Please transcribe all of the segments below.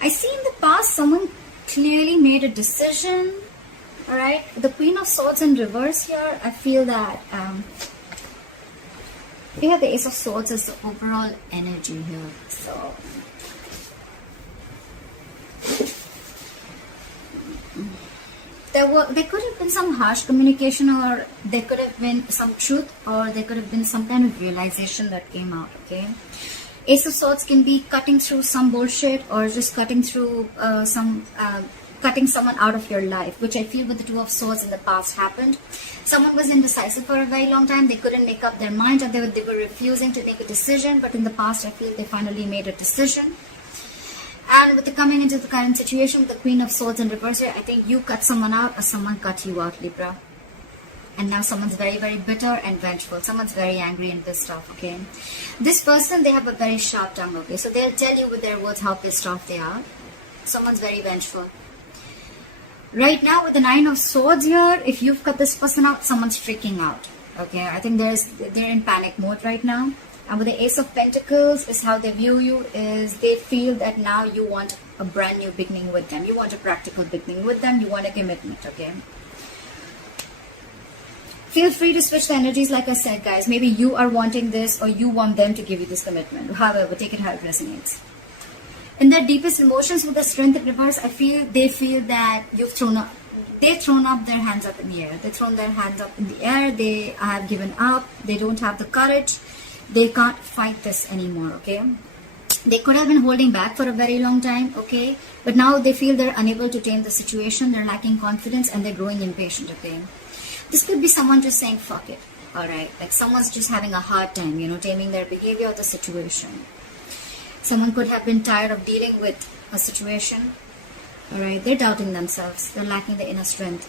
I see in the past someone clearly made a decision. All right, the Queen of Swords in reverse here. I feel that we have the Ace of Swords as the overall energy here. So there could have been some harsh communication, or there could have been some truth, or there could have been some kind of realization that came out. Okay, Ace of Swords can be cutting through some bullshit, or just cutting through cutting someone out of your life, which I feel with the Two of Swords in the past happened. Someone was indecisive for a very long time. They couldn't make up their mind, or they were refusing to make a decision. But in the past, I feel they finally made a decision. And with the coming into the current situation with the Queen of Swords in reverse here, I think you cut someone out, or someone cut you out, Libra. And now someone's very, very bitter and vengeful. Someone's very angry and pissed off, okay? This person, they have a very sharp tongue, okay? So they'll tell you with their words how pissed off they are. Someone's very vengeful. Right now, with the Nine of Swords here, if you've cut this person out, someone's freaking out, okay? I think they're in panic mode right now. And with the Ace of Pentacles, is how they view you, is they feel that now you want a brand new beginning with them. You want a practical beginning with them. You want a commitment, okay? Feel free to switch the energies, like I said, guys. Maybe you are wanting this, or you want them to give you this commitment. However, take it how it resonates. In their deepest emotions, with the Strength in reverse, I feel they feel that they've thrown up their hands up in the air. They've thrown their hands up in the air. They have given up. They don't have the courage. They can't fight this anymore, okay? They could have been holding back for a very long time, okay? But now they feel they're unable to tame the situation. They're lacking confidence, and they're growing impatient, okay? This could be someone just saying, fuck it, all right? Like someone's just having a hard time, taming their behavior or the situation. Someone could have been tired of dealing with a situation, all right? They're doubting themselves. They're lacking the inner strength.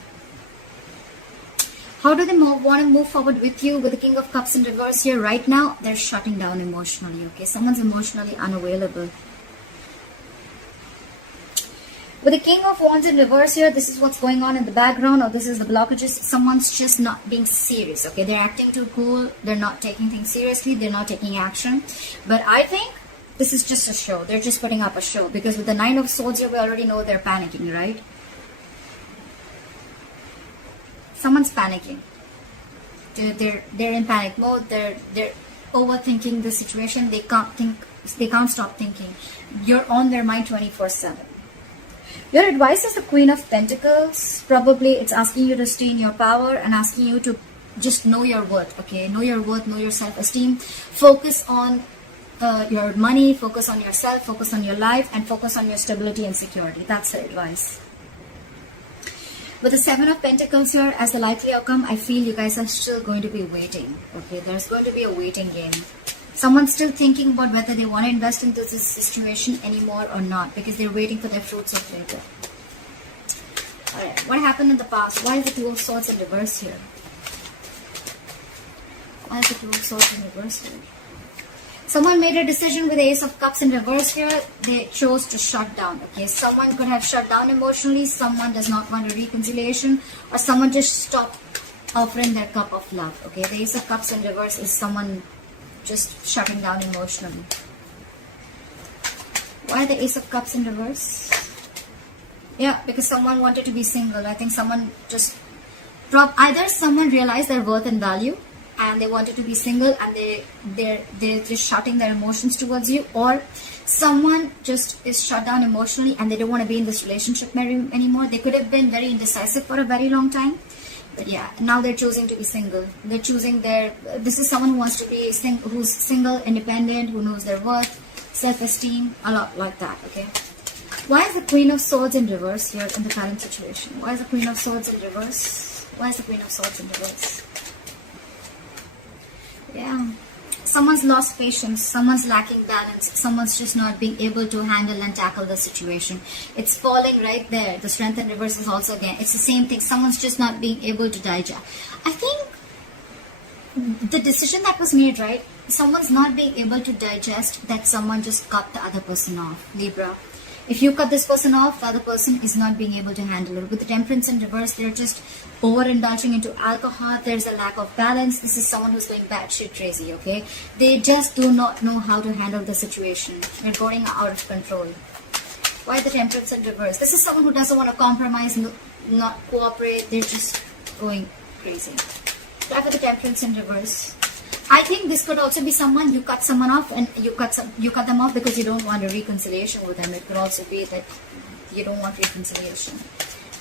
How do they want to move forward with you? With the King of Cups in reverse here, right now, they're shutting down emotionally, okay? Someone's emotionally unavailable. With the King of Wands in reverse here, this is what's going on in the background, or this is the blockages. Someone's just not being serious, okay? They're acting too cool. They're not taking things seriously. They're not taking action. But I think this is just a show. They're just putting up a show, because with the Nine of Swords here, we already know they're panicking, right? Someone's panicking. They're in panic mode. They're overthinking the situation. They can't think. They can't stop thinking. You're on their mind 24/7. Your advice is the Queen of Pentacles. Probably it's asking you to stay in your power and asking you to just know your worth. Okay, know your worth, know your self-esteem. Focus on your money. Focus on yourself. Focus on your life, and focus on your stability and security. That's the advice. With the Seven of Pentacles here as the likely outcome, I feel you guys are still going to be waiting. Okay, there's going to be a waiting game. Someone's still thinking about whether they want to invest into this situation anymore or not, because they're waiting for their fruits of labor. Alright, what happened in the past? Why is the Two of Swords in reverse here? Why is the Two of Swords in reverse here? Someone made a decision with the Ace of Cups in reverse here. They chose to shut down. Okay, someone could have shut down emotionally. Someone does not want a reconciliation, or someone just stopped offering their cup of love. Okay, the Ace of Cups in reverse is someone just shutting down emotionally. Why the Ace of Cups in reverse? Yeah, because someone wanted to be single. I think someone just either someone realized their worth and value, and they wanted to be single, and they're just shutting their emotions towards you, or someone just is shut down emotionally and they don't want to be in this relationship anymore. They could have been very indecisive for a very long time, but yeah, now they're choosing to be single. They're choosing this is someone who wants to be who's single, independent, who knows their worth, self-esteem, a lot like that. Okay, why is the Queen of Swords in reverse here in the current situation? Why is the Queen of Swords in reverse? Why is the Queen of Swords in reverse? Yeah, someone's lost patience, someone's lacking balance, someone's just not being able to handle and tackle the situation. It's falling right there. The Strength in reverse is also, again, it's the same thing. Someone's just not being able to digest. I think the decision that was made, right? Someone's not being able to digest that someone just cut the other person off, Libra. If you cut this person off, the other person is not being able to handle it. With the Temperance in reverse, they're just overindulging into alcohol. There's a lack of balance. This is someone who's going batshit crazy, okay? They just do not know how to handle the situation. They're going out of control. Why the Temperance in reverse? This is someone who doesn't want to compromise, not cooperate. They're just going crazy. Why for the Temperance in reverse? I think this could also be someone, you cut someone off and you cut them off because you don't want a reconciliation with them. It could also be that you don't want reconciliation.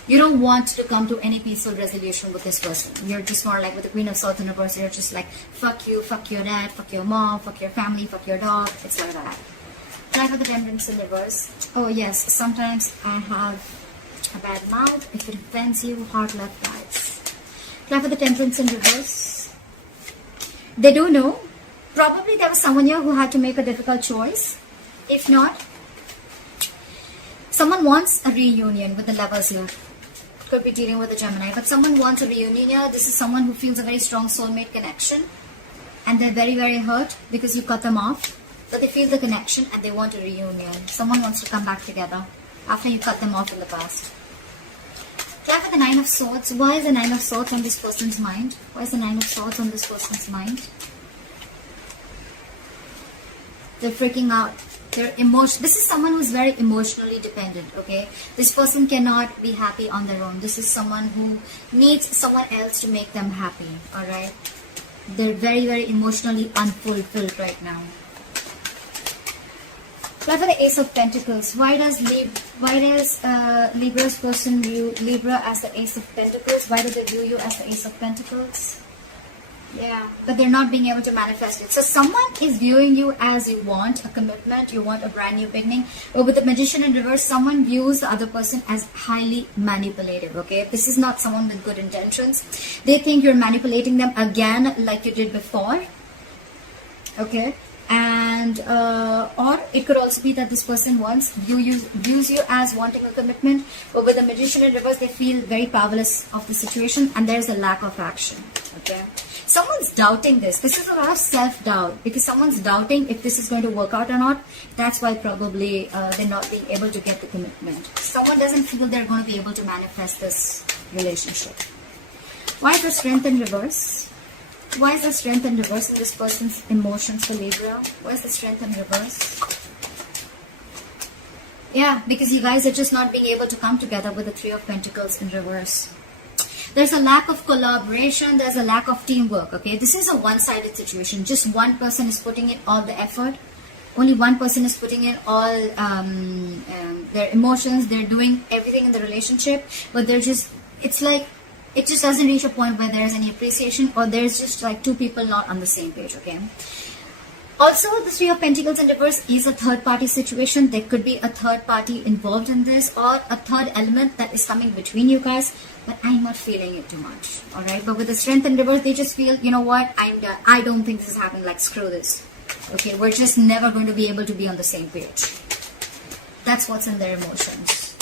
You don't want to come to any peaceful resolution with this person. You're just more like with the Queen of Swords in reverse, you're just like, fuck you, fuck your dad, fuck your mom, fuck your family, fuck your dog. It's like that. Try for the Temperance in reverse. Oh yes, sometimes I have a bad mouth. If it offends you, hard luck, guys. Try for the Temperance in reverse. They do know. Probably there was someone here who had to make a difficult choice. If not, someone wants a reunion with the Lovers here. Could be dealing with a Gemini, but someone wants a reunion here. This is someone who feels a very strong soulmate connection, and they're very, very hurt because you cut them off. But they feel the connection and they want a reunion. Someone wants to come back together after you cut them off in the past. Try for the Nine of Swords. Why is the Nine of Swords on this person's mind? Why is the Nine of Swords on this person's mind? They're freaking out. This is someone who's very emotionally dependent, okay? This person cannot be happy on their own. This is someone who needs someone else to make them happy, alright? They're very, very emotionally unfulfilled right now. Try for the Ace of Pentacles. Why does Libra's person view Libra as the Ace of Pentacles? Why do they view you as the Ace of Pentacles? Yeah, but they're not being able to manifest it. So someone is viewing you as you want a commitment, you want a brand new beginning. But with the Magician in reverse, someone views the other person as highly manipulative, okay? This is not someone with good intentions. They think you're manipulating them again like you did before, okay? And or it could also be that this person views you as wanting a commitment, but with the Magician in reverse, they feel very powerless of the situation and there's a lack of action, okay? Someone's doubting this. This is a lot of self-doubt because someone's doubting if this is going to work out or not. That's why probably they're not being able to get the commitment. Someone doesn't feel they're going to be able to manifest this relationship. Why is the Strength in reverse? Why is the Strength in reverse in this person's emotions for Libra? Why is the Strength in reverse? Yeah, because you guys are just not being able to come together with the Three of Pentacles in reverse. There's a lack of collaboration. There's a lack of teamwork, okay? This is a one-sided situation. Just one person is putting in all the effort. Only one person is putting in all their emotions. They're doing everything in the relationship. But they're just, it's like, it just doesn't reach a point where there's any appreciation or there's just like two people not on the same page, okay? Also, the Three of Pentacles in reverse is a third-party situation. There could be a third party involved in this or a third element that is coming between you guys. But I'm not feeling it too much, alright? But with the Strength in reverse, they just feel, you know what, I'm done. I don't think this is happening, like screw this. Okay, we're just never going to be able to be on the same page. That's what's in their emotions.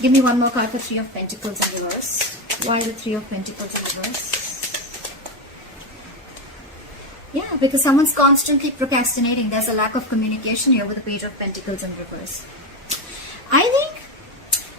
Give me one more card for Three of Pentacles in reverse. Why the Three of Pentacles in reverse? Yeah, because someone's constantly procrastinating. There's a lack of communication here with the Page of Pentacles in reverse. I think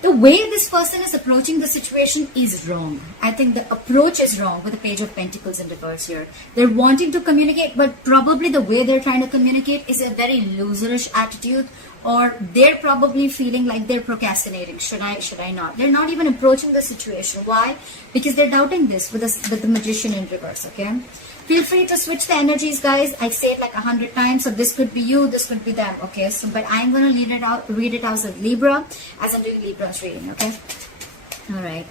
the way this person is approaching the situation is wrong. I think the approach is wrong with the Page of Pentacles in reverse here. They're wanting to communicate, but probably the way they're trying to communicate is a very loserish attitude, or they're probably feeling like they're procrastinating. Should I not? They're not even approaching the situation. Why? Because they're doubting this with the Magician in reverse, okay? Feel free to switch the energies, guys. I say it like 100 times. So this could be you, this could be them, okay? So, but I'm going to read it out as a Libra, as I'm doing Libra's reading, okay? All right.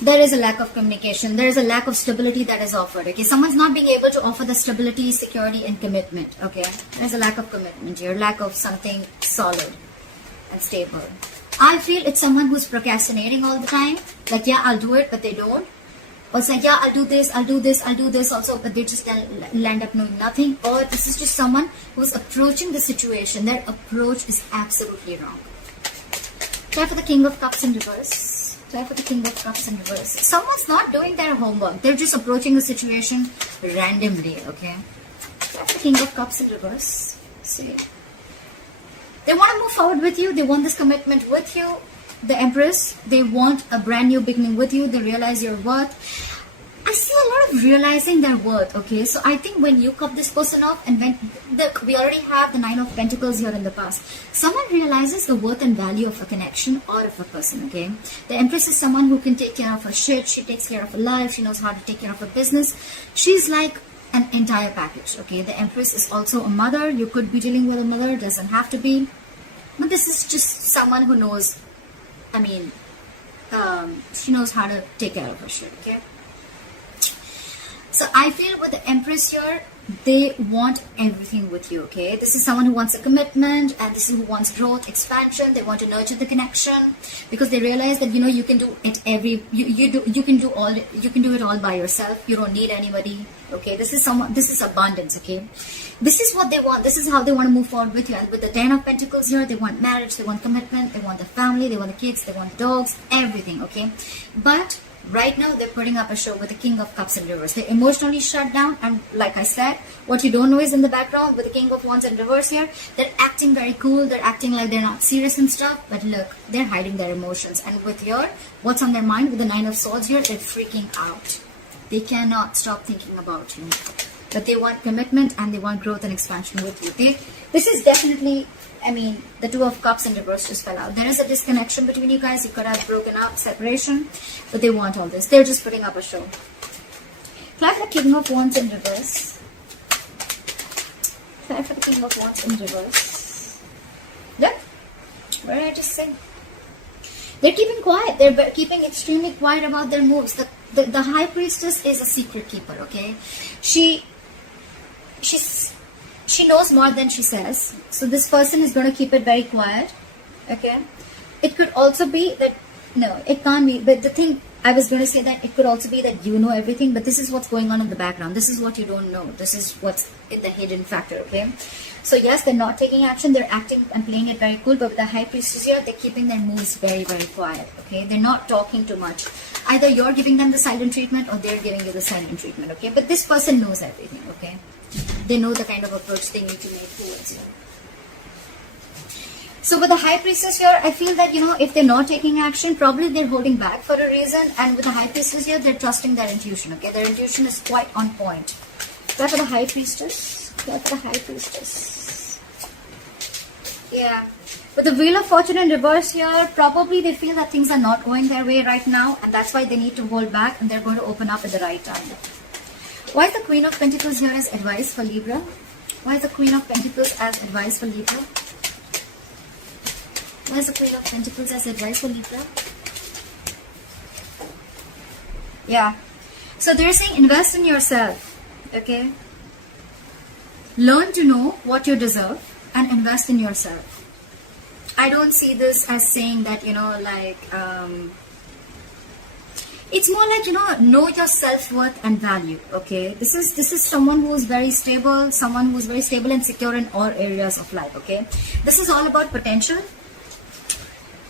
There is a lack of communication. There is a lack of stability that is offered, okay? Someone's not being able to offer the stability, security, and commitment, okay? There's a lack of commitment here, lack of something solid and stable. I feel it's someone who's procrastinating all the time. Like, yeah, I'll do it, but they don't. Or say, yeah, I'll do this also, but they just land up knowing nothing. Or this is just someone who's approaching the situation. Their approach is absolutely wrong. Try for the King of Cups in reverse. Try for the King of Cups in reverse. Someone's not doing their homework. They're just approaching the situation randomly, okay? Try for the King of Cups in reverse. See. They want to move forward with you. They want this commitment with you. The Empress, they want a brand new beginning with you. They realize your worth. I see a lot of of realizing their worth, okay? So I think when you cut this person off, and when we already have the Nine of Pentacles here in the past, someone realizes the worth and value of a connection or of a person, okay? The Empress is someone who can take care of her shit, she takes care of her life, she knows how to take care of her business. She's like an entire package, okay? The Empress is also a mother. You could be dealing with a mother, doesn't have to be. But this is just someone who knows, I mean, she knows how to take care of her shit, okay? So I feel with the Empress here, they want everything with you, okay? This is someone who wants a commitment, and this is who wants growth, expansion. They want to nurture the connection because they realize that, you know, you can do it you can do it all by yourself. You don't need anybody, okay? This is abundance, okay? This is what they want. This is how they want to move forward with you. And with the Ten of Pentacles here, they want marriage, they want commitment, they want the family, they want the kids, they want dogs, everything, okay? But right now, they're putting up a show with the King of Cups in reverse. They're emotionally shut down, and like I said, what you don't know is in the background with the King of Wands in reverse here, they're acting very cool, they're acting like they're not serious and stuff, but look, they're hiding their emotions. And with your, what's on their mind with the Nine of Swords here, they're freaking out. They cannot stop thinking about you. But they want commitment and they want growth and expansion with you. This is definitely, I mean, the Two of Cups in reverse just fell out. There is a disconnection between you guys. You could have broken up, separation, but they want all this. They're just putting up a show. Apply for the King of Wands in reverse. Apply for the King of Wands in reverse. Look, what did I just say? They're keeping quiet. They're keeping extremely quiet about their moves. The High Priestess is a secret keeper, okay? She knows more than she says. So this person is going to keep it very quiet, okay? It could also be that, no, it can't be. But the thing, I was going to say that it could also be that you know everything, but this is what's going on in the background. This is what you don't know. This is what's in the hidden factor, okay? So yes, they're not taking action. They're acting and playing it very cool. But with the High Priestess here, they're keeping their moves very, very quiet, okay? They're not talking too much. Either you're giving them the silent treatment or they're giving you the silent treatment, okay? But this person knows everything, okay? They know the kind of approach they need to make towards you. So with the High Priestess here, I feel that, you know, if they're not taking action, probably they're holding back for a reason. And with the High Priestess here, they're trusting their intuition, okay? Their intuition is quite on point. Go for the High Priestess. Go for the High Priestess. Yeah. With the Wheel of Fortune in reverse here, probably they feel that things are not going their way right now. And that's why they need to hold back, and they're going to open up at the right time. Why is the Queen of Pentacles here as advice for Libra? Why is the Queen of Pentacles as advice for Libra? Why is the Queen of Pentacles as advice for Libra? Yeah. So they're saying invest in yourself. Okay? Learn to know what you deserve and invest in yourself. I don't see this as saying that, you know, like, it's more like, you know your self-worth and value, okay? This is someone who's very stable, and secure in all areas of life, okay? This is all about potential.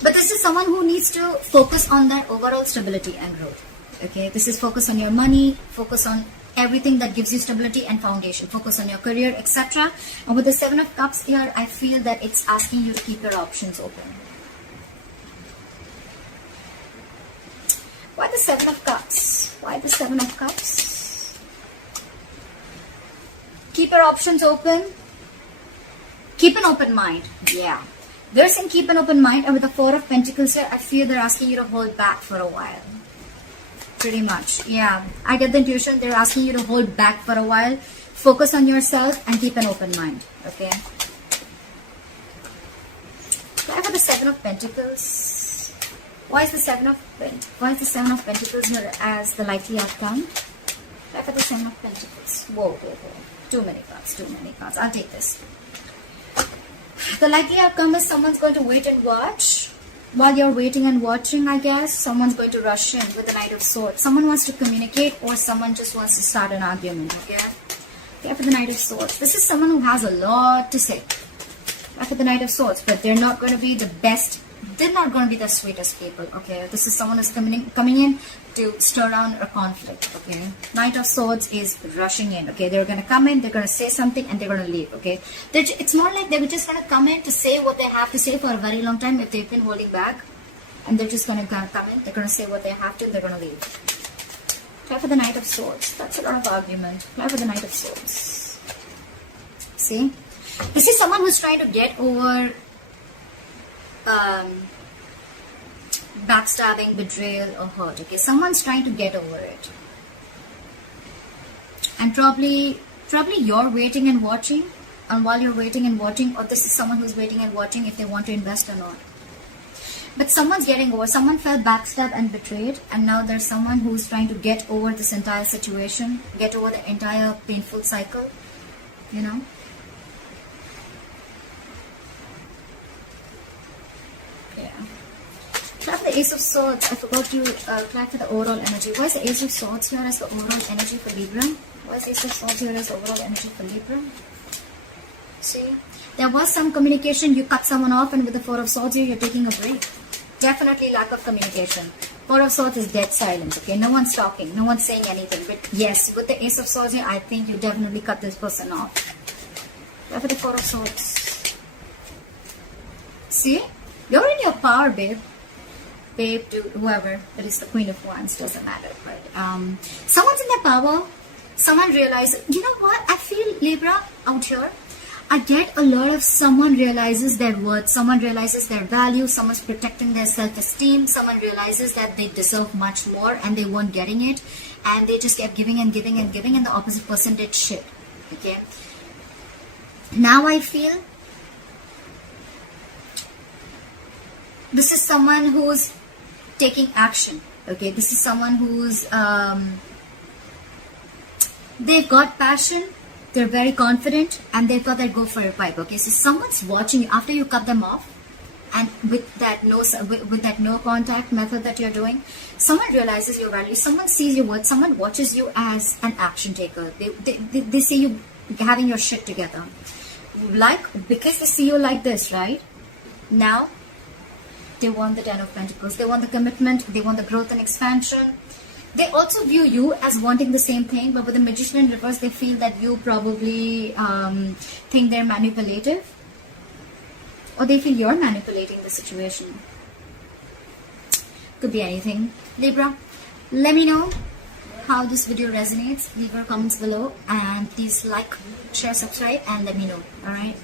But this is someone who needs to focus on their overall stability and growth, okay? This is focus on your money, focus on everything that gives you stability and foundation, focus on your career, etc. And with the Seven of Cups here, I feel that it's asking you to keep your options open. Why the Seven of Cups? Why the Seven of Cups? Keep your options open. Keep an open mind. Yeah. They're saying keep an open mind. And with the Four of Pentacles here, I feel they're asking you to hold back for a while. Pretty much. Yeah. I get the intuition. They're asking you to hold back for a while. Focus on yourself and keep an open mind. Okay. Why for the Seven of Pentacles? Why is the Seven of Pentacles here as the likely outcome? Why for the Seven of Pentacles? Whoa. Too many cards. I'll take this. The likely outcome is someone's going to wait and watch. While you're waiting and watching, I guess, someone's going to rush in with the Knight of Swords. Someone wants to communicate or someone just wants to start an argument, okay? Okay, for the Knight of Swords. This is someone who has a lot to say. For the Knight of Swords, but they're not going to be the best. They're not going to be the sweetest people, okay? This is someone who's coming in to stir down a conflict, okay? Knight of Swords is rushing in, okay? They're going to come in, they're going to say something, and they're going to leave, okay? It's not like they're just going to come in to say what they have to say for a very long time if they've been holding back. And they're just going to come in, they're going to say what they have to, and they're going to leave. Try for the Knight of Swords. That's a lot of argument. Try for the Knight of Swords. See? This is someone who's trying to get over backstabbing, betrayal, or hurt. Okay, someone's trying to get over it. And probably you're waiting and watching. And while you're waiting and watching, or this is someone who's waiting and watching if they want to invest or not. But someone's getting over. Someone felt backstabbed and betrayed, and now there's someone who's trying to get over this entire situation, get over the entire painful cycle, you know. Yeah. Clap the Ace of Swords. I forgot to clap for the overall energy. Why is the Ace of Swords here as the overall energy for Libra? Why is the Ace of Swords here as the overall energy for Libra? See, there was some communication. You cut someone off, and with the Four of Swords here, you're taking a break. Definitely lack of communication. Four of Swords is dead silence. Okay, no one's talking, no one's saying anything. But yes, with the Ace of Swords here, I think you definitely cut this person off. Why for the Four of Swords? See, you're in your power, babe. Babe, to whoever, that is the Queen of Wands, doesn't matter. But someone's in their power. Someone realizes, you know what? I feel Libra out here. I get a lot of someone realizes their worth, someone realizes their value, someone's protecting their self-esteem, someone realizes that they deserve much more and they weren't getting it, and they just kept giving and giving and giving, and the opposite person did shit. Okay. Now I feel this is someone who's taking action. Okay, this is someone who's they've got passion. They're very confident, and they thought they'd go for a pipe. Okay, so someone's watching you after you cut them off, and with that no contact method that you're doing, someone realizes your value. Someone sees your worth. Someone watches you as an action taker. They see you having your shit together, because they see you like this, right? Now, they want the Ten of Pentacles. They want the commitment. They want the growth and expansion. They also view you as wanting the same thing, but with the Magician in reverse, they feel that you probably think they're manipulative, or they feel you're manipulating the situation. Could be anything. Libra, let me know how this video resonates. Leave your comments below, and please like, share, subscribe, and let me know. Alright?